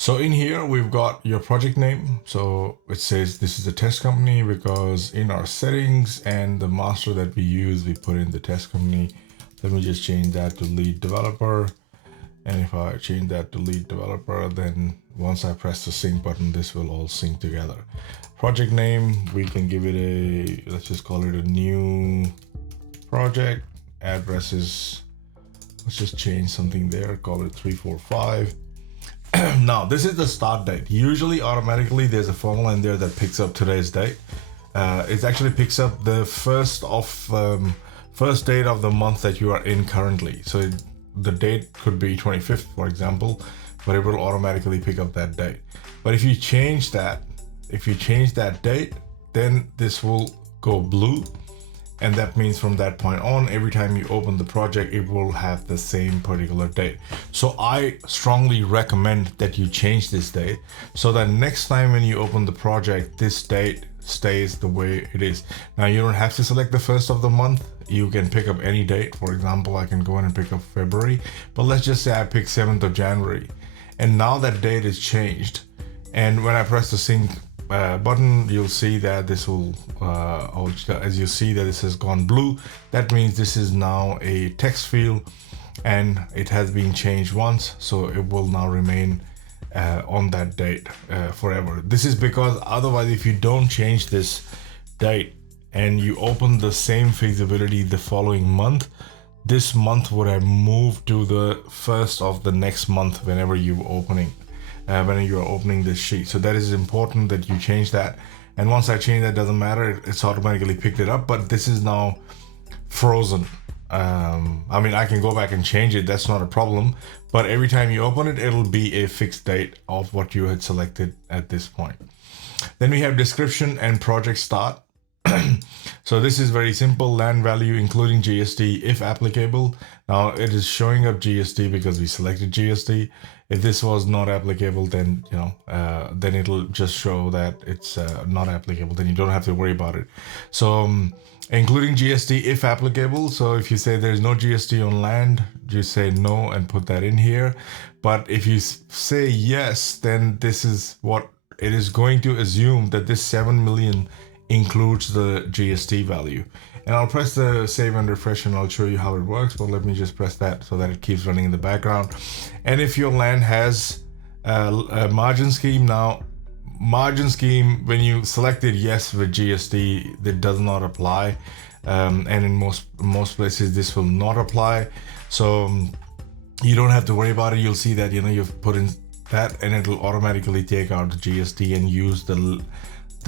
So in here, we've got your project name. So it says this is a test company because in our settings and the master that we use, we put in the test company. Let me just change that to lead developer. And if I change that to lead developer, then once I press the sync button, this will all sync together. Project name, we can give it a, let's just call it a new project. Addresses, let's just change something there, call it 345. Now, this is the start date. Usually, automatically, there's a formula in there that picks up today's date. It actually picks up the first date of the month that you are in currently. So the date could be 25th, for example, but it will automatically pick up that date. But if you change that date, then this will go blue. And that means from that point on, every time you open the project, it will have the same particular date. So I strongly recommend that you change this date so that next time when you open the project, this date stays the way it is. Now, you don't have to select the first of the month. You can pick up any date. For example, I can go in and pick up February, but let's just say I pick 7th of January. And now that date is changed. And when I press the sync button, you'll see that this will, as you see that this has gone blue, that means this is now a text field and it has been changed once, so it will now remain on that date forever. This is because otherwise, if you don't change this date and you open the same feasibility the following month, this month would have moved to the first of the next month whenever you're opening this sheet. So that is important that you change that. And once I change that, doesn't matter, it's automatically picked it up, but this is now frozen. I mean, I can go back and change it, that's not a problem, but every time you open it, it'll be a fixed date of what you had selected at this point. Then we have description and project start. So this is very simple. Land value including GST if applicable. Now it is showing up GST because we selected GST. If this was not applicable, then then it'll just show that it's not applicable. Then you don't have to worry about it. So including GST if applicable. So if you say there's no GST on land, just say no and put that in here. But if you say yes, then this is what it is going to assume, that this 7 million includes the GST value. And I'll press the save and refresh and I'll show you how it works, but let me just press that so that it keeps running in the background. And if your land has a margin scheme, now margin scheme, when you selected yes with GST, that does not apply, and in most places this will not apply, so you don't have to worry about it. You'll see that you've put in that and it'll automatically take out the GST and use the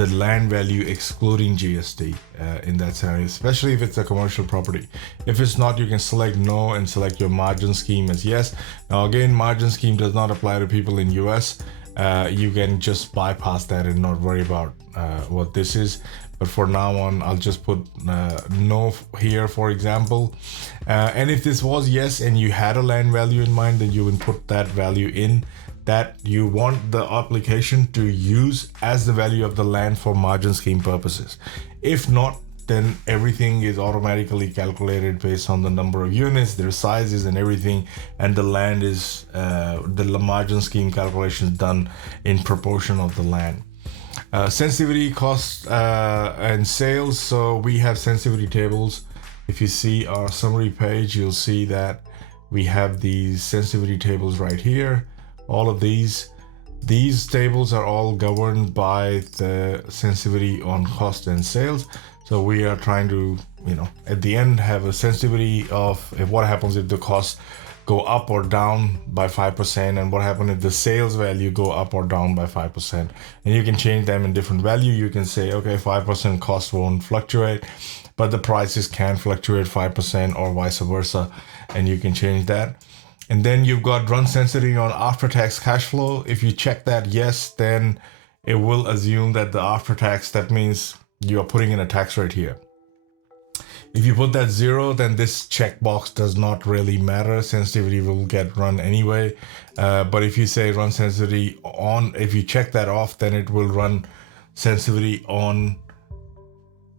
land value excluding GST in that scenario, especially if it's a commercial property. If it's not, you can select no and select your margin scheme as yes. Now again, margin scheme does not apply to people in US. You can just bypass that and not worry about what this is. But for now on, I'll just put no here, for example. And if this was yes and you had a land value in mind, then you would put that value in that you want the application to use as the value of the land for margin scheme purposes. If not, then everything is automatically calculated based on the number of units, their sizes and everything, and the land is the margin scheme calculation is done in proportion of the land. Sensitivity, costs, and sales. So we have sensitivity tables. If you see our summary page, you'll see that we have these sensitivity tables right here. All of these tables are all governed by the sensitivity on cost and sales. So we are trying to, at the end have a sensitivity of what happens if the costs go up or down by 5%, and what happens if the sales value go up or down by 5%. And you can change them in different value. You can say, okay, 5% cost won't fluctuate, but the prices can fluctuate 5% or vice versa. And you can change that. And then you've got run sensitivity on after-tax cash flow. If you check that yes, then it will assume that the after-tax, that means you are putting in a tax rate here. If you put that 0, then this checkbox does not really matter. Sensitivity will get run anyway. But if you say run sensitivity on, if you check that off, then it will run sensitivity on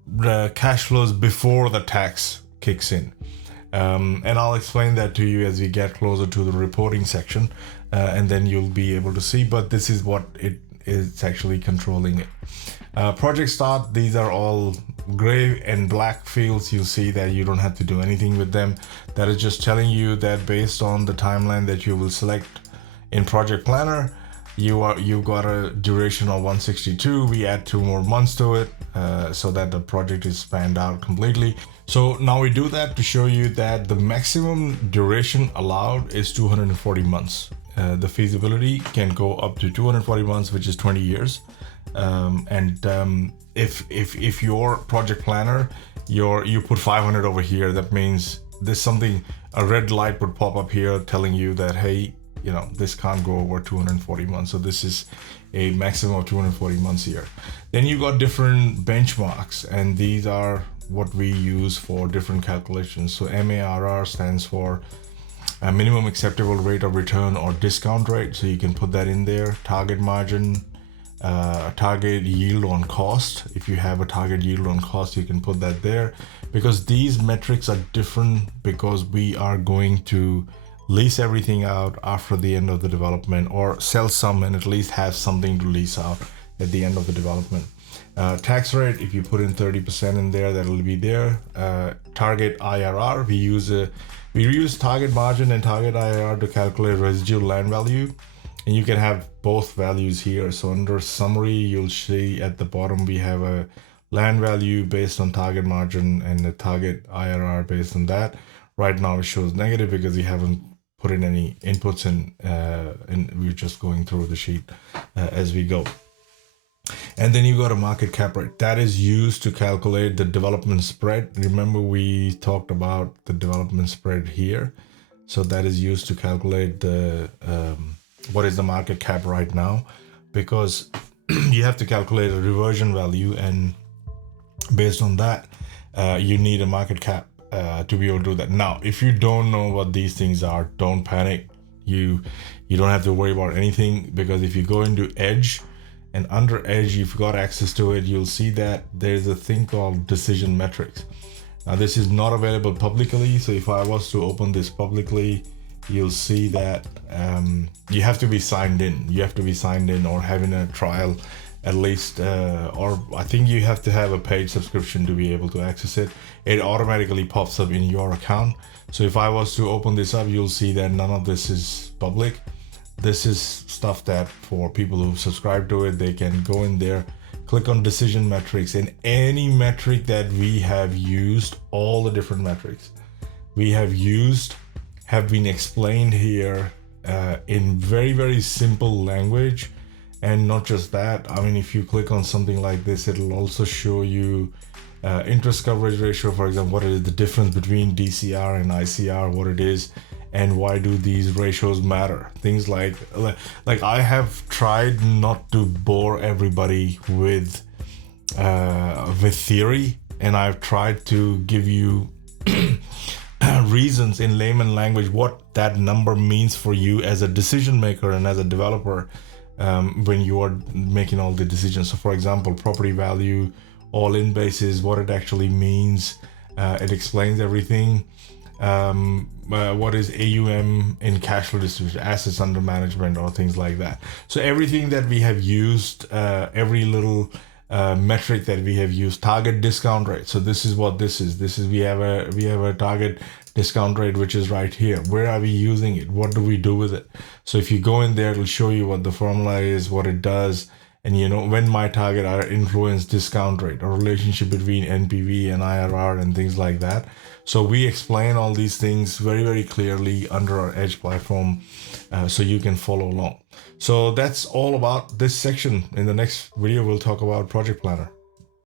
the cash flows before the tax kicks in. And I'll explain that to you as we get closer to the reporting section. and then you'll be able to see, but this is what it is actually controlling it. Project start, these are all gray and black fields. You see that you don't have to do anything with them. That is just telling you that based on the timeline that you will select in project planner, you got a duration of 162. We add 2 more months to it so that the project is spanned out completely. So now we do that to show you that the maximum duration allowed is 240 months. The feasibility can go up to 240 months, which is 20 years. If your project planner, you put 500 over here, that means there's something, a red light would pop up here telling you that, hey, this can't go over 240 months. So this is a maximum of 240 months here. Then you got different benchmarks, and these are what we use for different calculations. So MARR stands for a minimum acceptable rate of return or discount rate. So you can put that in there. Target margin, target yield on cost. If you have a target yield on cost, you can put that there, because these metrics are different because we are going to lease everything out after the end of the development, or sell some and at least have something to lease out at the end of the development. Tax rate, if you put in 30% in there, that'll be there. Target IRR, we use target margin and target IRR to calculate residual land value, and you can have both values here. So under summary, you'll see at the bottom we have a land value based on target margin and the target IRR based on that. Right now it shows negative because we haven't put in any inputs, and we're just going through the sheet as we go. And then you got a market cap rate that is used to calculate the development spread. Remember, we talked about the development spread here. So that is used to calculate the what is the market cap right now, because you have to calculate a reversion value, and based on that, you need a market cap to be able to do that. Now, if you don't know what these things are, don't panic. You don't have to worry about anything, because if you go into Edge, and under Edge, you've got access to it, you'll see that there's a thing called decision metrics. Now, this is not available publicly. So if I was to open this publicly, you'll see that you have to be signed in. You have to be signed in or having a trial at least, or I think you have to have a paid subscription to be able to access it. It automatically pops up in your account. So if I was to open this up, you'll see that none of this is public. This is stuff that for people who subscribe to it, they can go in there, click on decision metrics, and any metric that we have used, all the different metrics we have used have been explained here in very, very simple language. And not just that, I mean, if you click on something like this, it'll also show you interest coverage ratio, for example, what is the difference between DCR and ICR, what it is, and why do these ratios matter. Things like I have tried not to bore everybody with theory, and I've tried to give you reasons in layman language what that number means for you as a decision maker and as a developer when you are making all the decisions. So for example, property value, all-in basis, what it actually means. It explains everything. What is AUM in cash flow distribution, assets under management, or things like that. So everything that we have used, every little metric that we have used, target discount rate. So this is what this is. We have a target discount rate, which is right here. Where are we using it? What do we do with it? So if you go in there, it'll show you what the formula is, what it does. And when my target are influence discount rate, or relationship between NPV and IRR and things like that. So we explain all these things very, very clearly under our Edge platform, so you can follow along. So that's all about this section. In the next video, we'll talk about Project Planner.